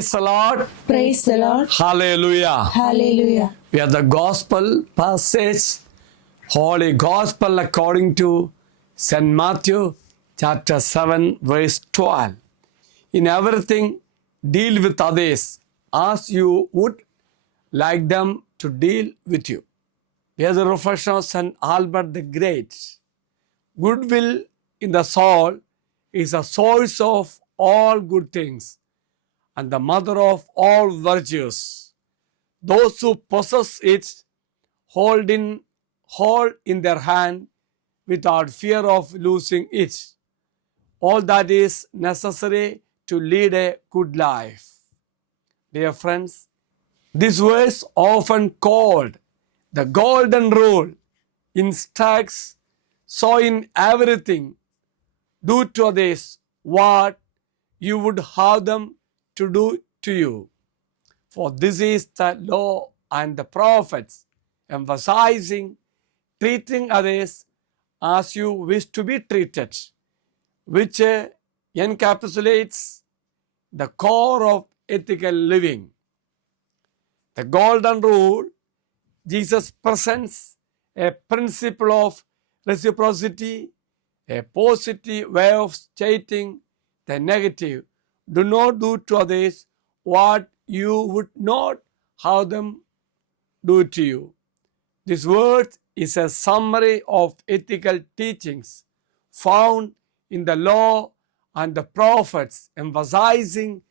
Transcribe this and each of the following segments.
Praise the Lord. Praise the Lord. Hallelujah. Hallelujah. We are the gospel passage, Holy Gospel according to St. Matthew chapter 7 verse 12. In everything, deal with others as you would like them to deal with you. Here's a reflection of St. Albert the Great. Goodwill in the soul is a source of all good things and the mother of all virtues. Those who possess it hold in their hand without fear of losing it. All that is necessary to lead a good life. Dear friends, this verse, often called the golden rule, instructs, so in everything, do to others what you would have them to do to you. For this is the law and the prophets, emphasizing treating others as you wish to be treated, which encapsulates the core of ethical living. The golden rule, Jesus presents a principle of reciprocity, a positive way of stating the negative. Do not do to others what you would not have them do to you. This word is a summary of ethical teachings found in the law and the prophets, emphasizing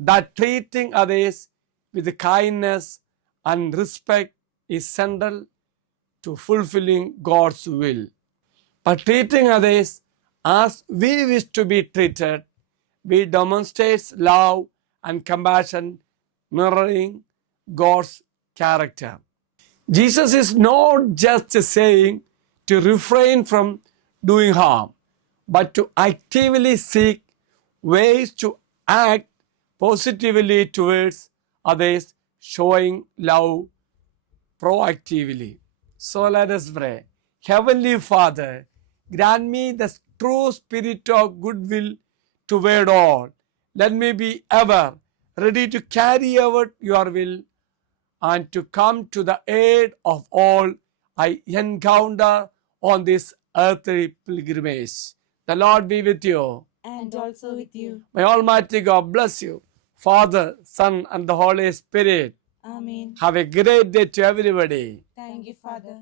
that treating others with kindness and respect is central to fulfilling God's will. By treating others as we wish to be treated, we demonstrate love and compassion, mirroring God's character. Jesus is not just saying to refrain from doing harm, but to actively seek ways to act positively towards others, showing love proactively. So let us pray. Heavenly Father, grant me the true spirit of goodwill toward all. Let me be ever ready to carry out your will and to come to the aid of all I encounter on this earthly pilgrimage. The Lord be with you. And also with you. May Almighty God bless you, Father, Son, and the Holy Spirit. Amen. Have a great day to everybody. Thank you, Father.